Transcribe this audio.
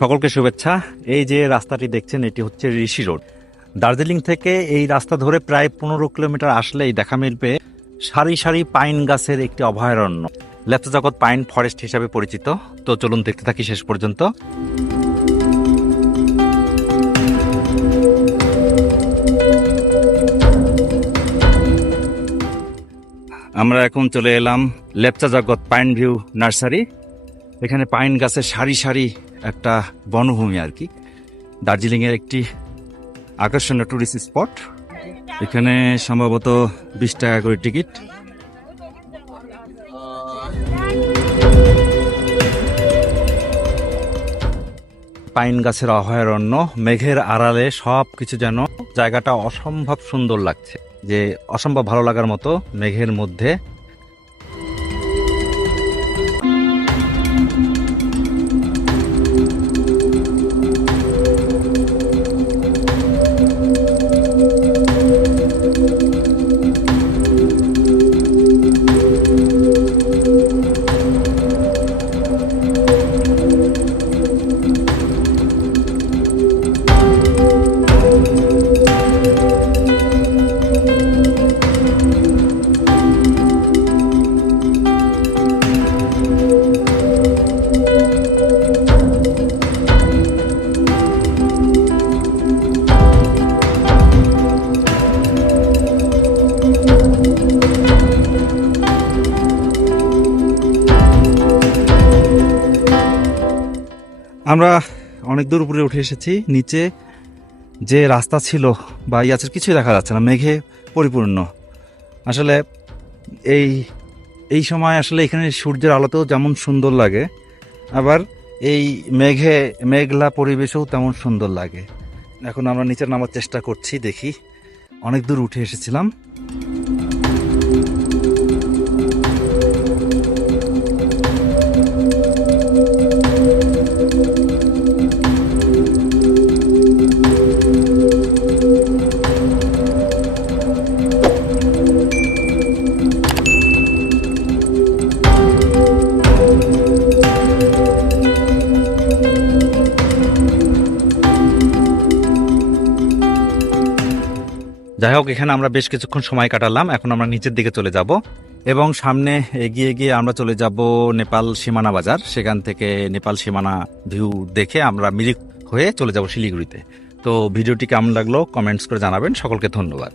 সকলকে শুভেচ্ছা। এই যে রাস্তাটি দেখছেন, এটি হচ্ছে ঋষি রোড। দার্জিলিং থেকে এই রাস্তা ধরে প্রায় পনেরো কিলোমিটার আসলেই দেখা মিলবে সারি সারি পাইন গাছের একটি অভয়ারণ্য। লেপ্তা জগৎ পাইন ফরেস্ট হিসাবে পরিচিত। তো চলুন দেখতে থাকি শেষ পর্যন্ত। আমরা এখন চলে এলাম Lepcha Jagat pine view nursery. এখানে পাইন গাছের সারি সারি একটা বনভূমি আর কি। দার্জিলিংয়ের একটি আকর্ষণীয় টুরিস্ট স্পট এখানে সম্ভবত বিশ টাকা করে টিকিট। পাইন গাছের অভয়ারণ্য, মেঘের আড়ালে সব কিছু যেন, জায়গাটা অসম্ভব সুন্দর লাগছে। যে অসম্ভব ভালো লাগার মতো মেঘের মধ্যে আমরা অনেক দূর উপরে উঠে এসেছি। নিচে যে রাস্তা ছিল বা ইয়াচের কিছুই দেখা যাচ্ছে না। মেঘে পরিপূর্ণ। আসলে এই এই সময় আসলে এখানে সূর্যের আলোতেও যেমন সুন্দর লাগে, আবার এই মেঘে, মেঘলা পরিবেশেও তেমন সুন্দর লাগে। এখন আমরা নিচে নামার চেষ্টা করছি, দেখি। অনেক দূর উঠে এসেছিলাম। যাই হোক এখানে আমরা বেশ কিছুক্ষণ সময় কাটালাম। এখন আমরা নিচের দিকে চলে যাব এবং সামনে এগিয়ে গিয়ে আমরা চলে যাব নেপাল সীমানা বাজার। সেখান থেকে নেপাল সীমানা ভিউ দেখে আমরা মিরিক হয়ে চলে যাব শিলিগুড়িতে। তো ভিডিওটি কেমন লাগল কমেন্টস করে জানাবেন। সকলকে ধন্যবাদ।